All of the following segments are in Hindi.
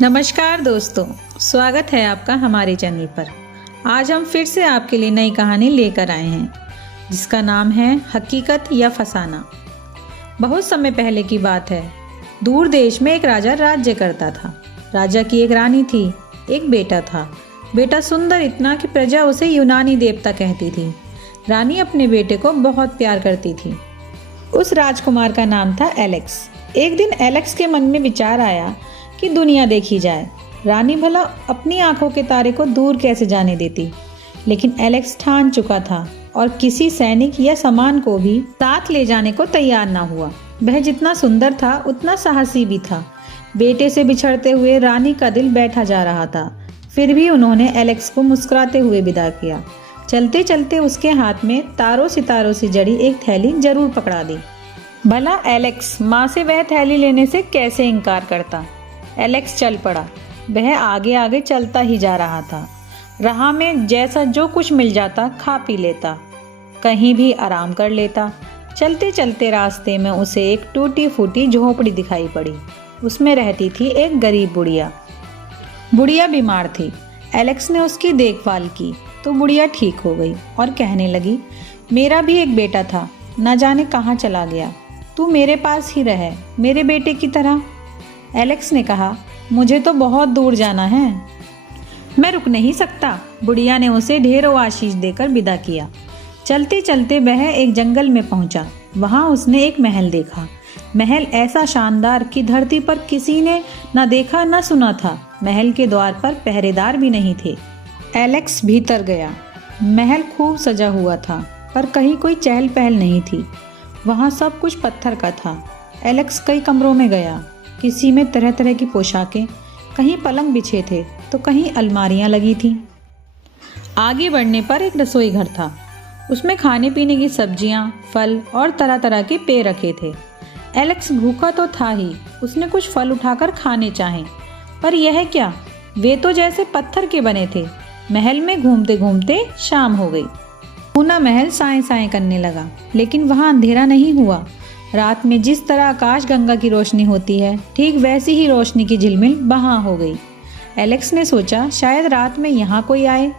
नमस्कार दोस्तों, स्वागत है आपका हमारे चैनल पर। आज हम फिर से आपके लिए नई कहानी लेकर आए हैं जिसका नाम है हकीकत या फसाना। बहुत समय पहले की बात है। दूर देश में एक राजा राज्य करता था। राजा की एक रानी थी, एक बेटा था। बेटा सुंदर इतना कि प्रजा उसे यूनानी देवता कहती थी। रानी अपने बेटे को बहुत प्यार करती थी। उस राजकुमार का नाम था एलेक्स। एक दिन एलेक्स के मन में विचार आया कि दुनिया देखी जाए। रानी भला अपनी आंखों के तारे को दूर कैसे जाने देती, लेकिन एलेक्स ठान चुका था और किसी सैनिक या सामान को भी साथ ले जाने को तैयार ना हुआ। वह जितना सुंदर था उतना साहसी भी था। बेटे से बिछड़ते हुए रानी का दिल बैठा जा रहा था, फिर भी उन्होंने एलेक्स को मुस्कुराते हुए विदा किया। चलते चलते उसके हाथ में तारों सितारों से जड़ी एक थैली जरूर पकड़ा दी। भला एलेक्स माँ से वह थैली लेने से कैसे इनकार करता। एलेक्स चल पड़ा। वह आगे आगे चलता ही जा रहा था। राह में जैसा जो कुछ मिल जाता खा पी लेता, कहीं भी आराम कर लेता। चलते चलते रास्ते में उसे एक टूटी फूटी झोपड़ी दिखाई पड़ी। उसमें रहती थी एक गरीब बुढ़िया। बुढ़िया बीमार थी। एलेक्स ने उसकी देखभाल की तो बुढ़िया ठीक हो गई और कहने लगी, मेरा भी एक बेटा था, न जाने कहाँ चला गया। तू मेरे पास ही रहे, मेरे बेटे की तरह। एलेक्स ने कहा, मुझे तो बहुत दूर जाना है, मैं रुक नहीं सकता। बुढ़िया ने उसे ढेरों आशीष देकर विदा किया। चलते चलते वह एक जंगल में पहुंचा। वहां उसने एक महल देखा। महल ऐसा शानदार कि धरती पर किसी ने न देखा न सुना था। महल के द्वार पर पहरेदार भी नहीं थे। एलेक्स भीतर गया। महल खूब सजा हुआ था, पर कहीं कोई चहल पहल नहीं थी। वहां सब कुछ पत्थर का था। एलेक्स कई कमरों में गया। किसी में तरह तरह की पोशाकें, कहीं पलंग बिछे थे तो कहीं अलमारियां लगी थीं। आगे बढ़ने पर एक रसोई घर था। उसमें खाने पीने की सब्जियां, फल और तरह तरह के पेय रखे थे। एलेक्स भूखा तो था ही। उसने कुछ फल उठाकर खाने चाहे, पर यह क्या, वे तो जैसे पत्थर के बने थे। महल में घूमते घूमते शाम हो गई। पूना महल साएं साएं करने लगा, लेकिन वहां अंधेरा नहीं हुआ। रात में जिस तरह आकाश गंगा की रोशनी होती है, ठीक वैसी ही रोशनी की झिलमिल वहां हो गई। एलेक्स ने सोचा, शायद रात में यहाँ कोई आए।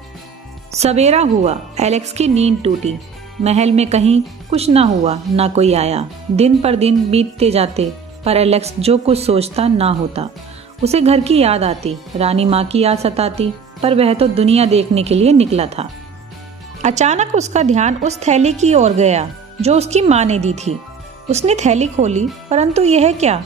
सवेरा हुआ। एलेक्स की नींद टूटी। महल में कहीं कुछ ना हुआ, ना कोई आया। दिन पर दिन बीतते जाते, पर एलेक्स जो कुछ सोचता ना होता। उसे घर की याद आती, रानी माँ की याद सताती, पर वह तो दुनिया देखने के लिए निकला था। अचानक उसका ध्यान उस थैली की ओर गया जो उसकी माँ ने दी थी। उसने थैली खोली, परंतु यह क्या,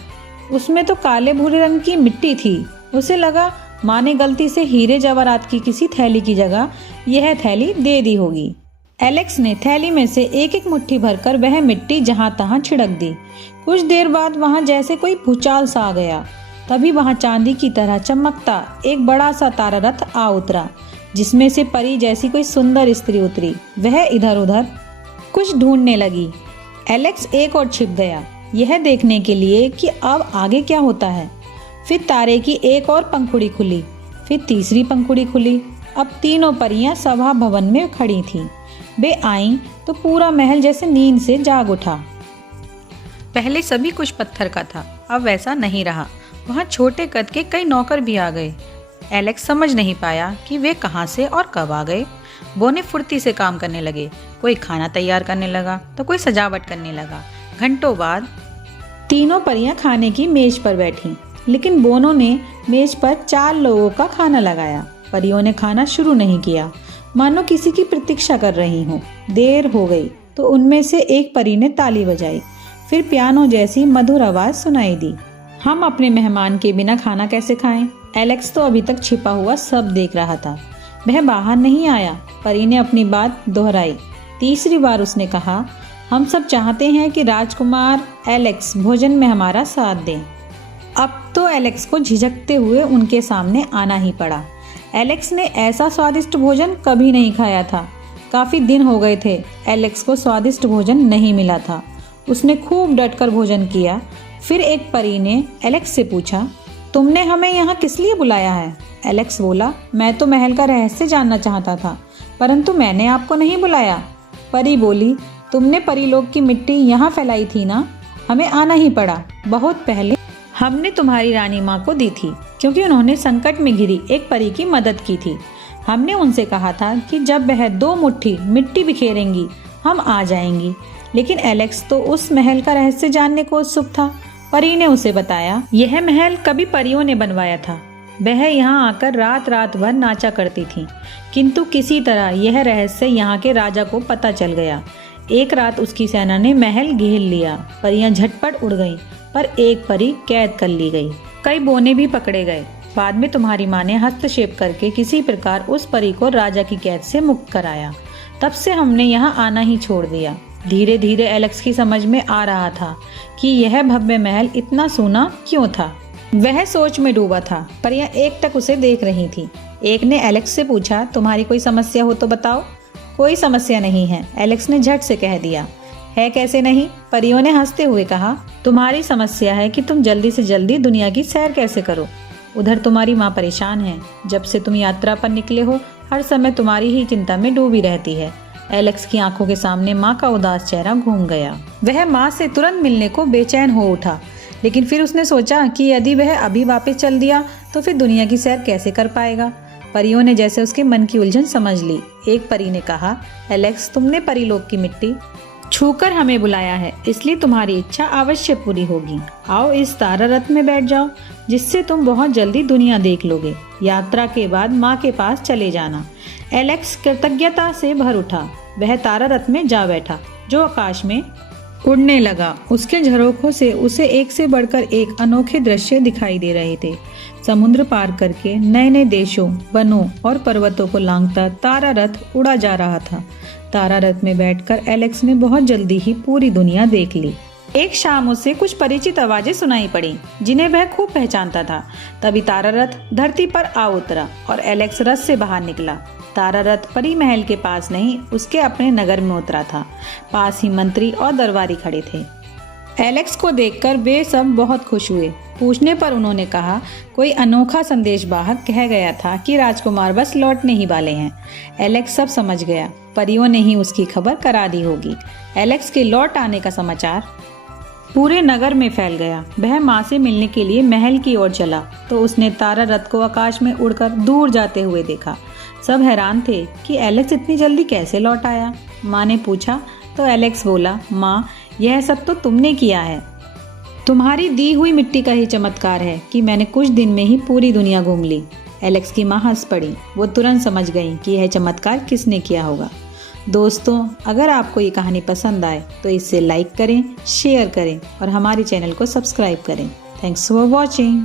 उसमें तो काले भूरे रंग की मिट्टी थी। उसे लगा माँ ने गलती से हीरे जवाहरात की किसी थैली की जगह यह थैली दे दी होगी। एलेक्स ने थैली में से एक एक मुट्ठी भरकर वह मिट्टी जहां तहां छिड़क दी। कुछ देर बाद वहां जैसे कोई भूचाल सा आ गया। तभी वहां चांदी की तरह चमकता एक बड़ा सा तारा रथ आ उतरा, जिसमें से परी जैसी कोई सुंदर स्त्री उतरी। वह इधर उधर कुछ ढूंढने लगी। एलेक्स एक और छिप गया, यह देखने के लिए कि अब आगे क्या होता है। फिर तारे की एक और पंखुड़ी खुली, फिर तीसरी पंखुड़ी खुली। अब तीनों परियां सभा भवन में खड़ी थीं। वे आईं तो पूरा महल जैसे नींद से जाग उठा। पहले सभी कुछ पत्थर का था, अब वैसा नहीं रहा। वहां छोटे कद के कई नौकर भी आ गए। एलेक्स समझ नहीं पाया कि वे कहां से और कब आ गए। बोने फुर्ती से काम करने लगे। कोई खाना तैयार करने लगा तो कोई सजावट करने लगा। घंटों बाद तीनों परियां खाने की मेज पर बैठीं, लेकिन बोनों ने मेज पर 4 लोगों का खाना लगाया। परियों ने खाना शुरू नहीं किया, मानो किसी की प्रतीक्षा कर रही हो। देर हो गई तो उनमें से एक परी ने ताली बजाई। फिर पियानो जैसी मधुर आवाज सुनाई दी। हम अपने मेहमान के बिना खाना कैसे खाएं? एलेक्स तो अभी तक छिपा हुआ सब देख रहा था। वह बाहर नहीं आया। परी ने अपनी बात दोहराई। तीसरी बार उसने कहा, हम सब चाहते हैं कि राजकुमार एलेक्स भोजन में हमारा साथ दें। अब तो एलेक्स को झिझकते हुए उनके सामने आना ही पड़ा। एलेक्स ने ऐसा स्वादिष्ट भोजन कभी नहीं खाया था। काफी दिन हो गए थे एलेक्स को स्वादिष्ट भोजन नहीं मिला था। उसने खूब डटकर भोजन किया। फिर एक परी ने एलेक्स से पूछा, तुमने हमें यहाँ किस लिए बुलाया है? एलेक्स बोला, मैं तो महल का रहस्य जानना चाहता था, परंतु मैंने आपको नहीं बुलाया। परी बोली, तुमने परीलोक की मिट्टी यहाँ फैलाई थी ना, हमें आना ही पड़ा। बहुत पहले हमने तुम्हारी रानी माँ को दी थी क्योंकि उन्होंने संकट में घिरी एक परी की मदद की थी। हमने उनसे कहा था कि जब वह 2 मुट्ठी मिट्टी बिखेरेंगी हम आ जाएंगी। लेकिन एलेक्स तो उस महल का रहस्य जानने को उत्सुक था। परी ने उसे बताया, यह महल कभी परियों ने बनवाया था। वह यहाँ आकर रात रात भर नाचा करती थी, किंतु किसी तरह यह रहस्य यहाँ के राजा को पता चल गया। एक रात उसकी सेना ने महल घेर लिया। परियां झटपट उड़ गईं, पर एक परी कैद कर ली गई। कई बोने भी पकड़े गए। बाद में तुम्हारी माँ ने हस्तक्षेप करके किसी प्रकार उस परी को राजा की कैद से मुक्त कराया। तब से हमने यहाँ आना ही छोड़ दिया। धीरे धीरे एलेक्स की समझ में आ रहा था कि यह भव्य महल इतना सूना क्यों था। वह सोच में डूबा था। परियां एकटक उसे देख रही थी। एक ने एलेक्स से पूछा, तुम्हारी कोई समस्या हो तो बताओ। कोई समस्या नहीं है, एलेक्स ने झट से कह दिया। है कैसे नहीं? परियों ने हंसते हुए कहा, तुम्हारी समस्या है कि तुम जल्दी से जल्दी दुनिया की सैर कैसे करो। उधर तुम्हारी माँ परेशान है। जब से तुम यात्रा पर निकले हो हर समय तुम्हारी ही चिंता में डूबी रहती है। एलेक्स की आंखों के सामने माँ का उदास चेहरा घूम गया। वह माँ से तुरंत मिलने को बेचैन हो उठा, लेकिन फिर उसने सोचा कि यदि वह अभी वापस चल दिया तो फिर दुनिया की सैर कैसे कर पाएगा। परियों ने जैसे उसके मन की उलझन समझ ली। एक परी ने कहा, एलेक्स, तुमने परीलोक की मिट्टी छूकर हमें बुलाया है, इसलिए तुम्हारी इच्छा अवश्य पूरी होगी। आओ इस तारा रथ में बैठ जाओ, जिससे तुम बहुत जल्दी दुनिया देख लोगे। यात्रा के बाद माँ के पास चले जाना। एलेक्स कृतज्ञता से भर उठा। वह तारा रथ में जा बैठा, जो आकाश में उड़ने लगा। उसके झरोखों से उसे एक से बढ़कर एक अनोखे दृश्य दिखाई दे रहे थे। समुद्र पार करके नए नए देशों, वनों और पर्वतों को लांघता तारा रथ उड़ा जा रहा था। तारा रथ में बैठकर एलेक्स ने बहुत जल्दी ही पूरी दुनिया देख ली। एक शाम उसे कुछ परिचित आवाजें सुनाई पड़ी, जिन्हें वह खूब पहचानता था। तभी तारा रथ धरती पर आ उतरा और एलेक्स रथ से बाहर निकला। तारा रथ परी महल के पास नहीं, उसके अपने नगर में उतरा था। पास ही मंत्री और दरबारी खड़े थे। एलेक्स को देखकर वे सब बहुत खुश हुए। पूछने पर उन्होंने कहा, कोई अनोखा संदेश बाहर कह गया था कि राजकुमार बस लौटने ही वाले हैं। एलेक्स सब समझ गया। परियों ने ही उसकी खबर करा दी होगी। एलेक्स के लौट आने का समाचार पूरे नगर में फैल गया। वह माँ से मिलने के लिए महल की ओर चला तो उसने तारा रथ को आकाश में उड़कर दूर जाते हुए देखा। सब हैरान थे कि एलेक्स इतनी जल्दी कैसे लौट आया। माँ ने पूछा तो एलेक्स बोला, माँ, यह सब तो तुमने किया है। तुम्हारी दी हुई मिट्टी का ही चमत्कार है कि मैंने कुछ दिन में ही पूरी दुनिया घूम ली। एलेक्स की माँ हंस पड़ी। वो तुरंत समझ गई कि यह चमत्कार किसने किया होगा। दोस्तों, अगर आपको ये कहानी पसंद आए तो इसे लाइक करें, शेयर करें और हमारे चैनल को सब्सक्राइब करें। Thanks for watching.